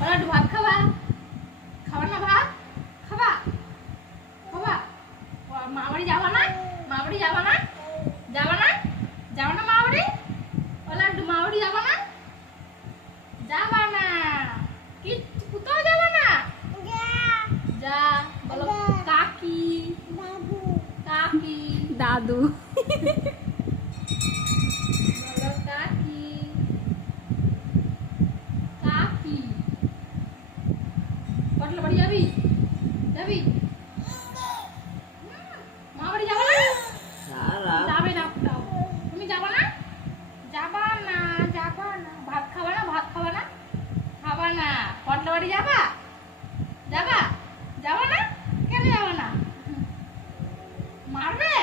ওরা একটু ভাত খাবা, খাবা না ভাত? খাবা খাবা? মা বাড়ি যাবা না? মা বাড়ি যাবা না? যাবা না? যাবা না মা বাড়ি? ওরা একটু মা বাড়ি যাবা না? যাবা না? কি কোথাও যাবা না? যা বলো কাকি কাকি দাদু বলো কাকি কাকি। পটল বাড়ি যাবি? যাবি? মা বাড়ি যাবা না? যাবে না কোথাও। তুমি যাবা না? যাবা না, যাবা না। ভাত খাবা না? ভাত খাবা না? খাবা না। পটল বাড়ি যাবা? যাবা? যাবা না? কেন যাবা না? মারবে?